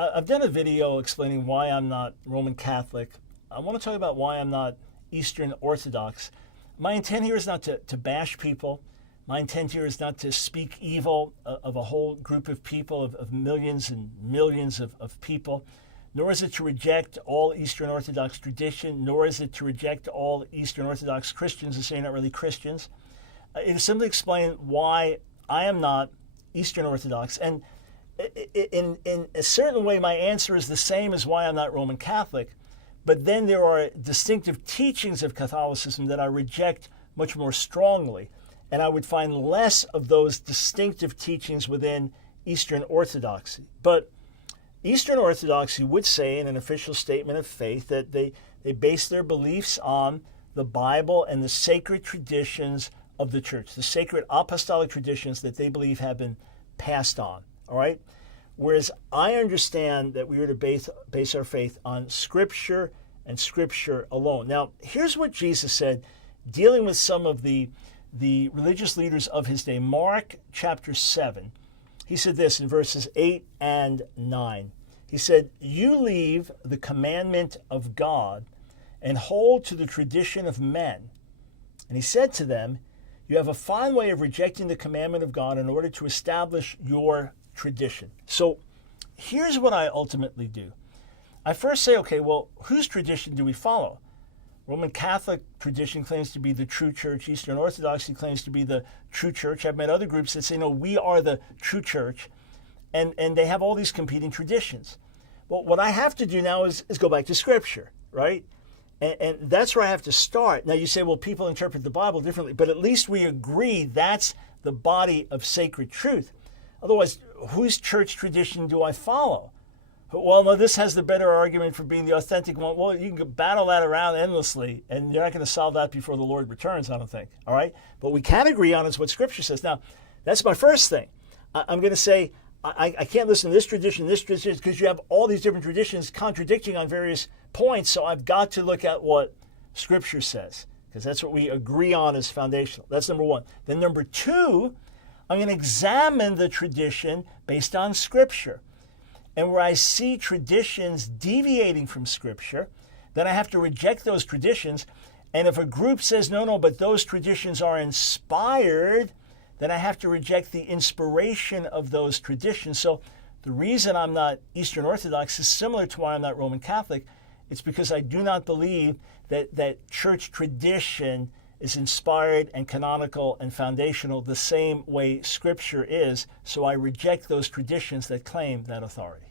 I've done a video explaining why I'm not Roman Catholic. I want to talk about why I'm not Eastern Orthodox. My intent here is not to bash people. My intent here is not to speak evil of a whole group of people, of millions and millions of people, nor is it to reject all Eastern Orthodox tradition, nor is it to reject all Eastern Orthodox Christians and say you're not really Christians. It is simply explain why I am not Eastern Orthodox. And in a certain way, my answer is the same as why I'm not Roman Catholic. But then there are distinctive teachings of Catholicism that I reject much more strongly. And I would find less of those distinctive teachings within Eastern Orthodoxy. But Eastern Orthodoxy would say in an official statement of faith that they base their beliefs on the Bible and the sacred traditions of the church, the sacred apostolic traditions that they believe have been passed on. All right? Whereas I understand that we are to base our faith on Scripture and Scripture alone. Now, here's what Jesus said dealing with some of the religious leaders of his day. Mark chapter 7. He said this in verses 8 and 9. He said, "You leave the commandment of God and hold to the tradition of men." And he said to them, "You have a fine way of rejecting the commandment of God in order to establish your tradition." So here's what I ultimately do. I first say, okay, well, whose tradition do we follow? Roman Catholic tradition claims to be the true church. Eastern Orthodoxy claims to be the true church. I've met other groups that say, no, we are the true church. And they have all these competing traditions. Well, what I have to do now is go back to Scripture, right? And that's where I have to start. Now you say, well, people interpret the Bible differently, but at least we agree that's the body of sacred truth. Otherwise, whose church tradition do I follow? Well, no, this has the better argument for being the authentic one. Well, you can battle that around endlessly, and you're not going to solve that before the Lord returns, I don't think. All right? But we can agree on is what Scripture says. Now, that's my first thing. I'm going to say, I can't listen to this tradition, because you have all these different traditions contradicting on various points, so I've got to look at what Scripture says, because that's what we agree on as foundational. That's number one. Then number two, I'm going to examine the tradition based on Scripture. And where I see traditions deviating from Scripture, then I have to reject those traditions. And if a group says, no, but those traditions are inspired, then I have to reject the inspiration of those traditions. So the reason I'm not Eastern Orthodox is similar to why I'm not Roman Catholic. It's because I do not believe that church tradition is inspired and canonical and foundational the same way Scripture is, so I reject those traditions that claim that authority.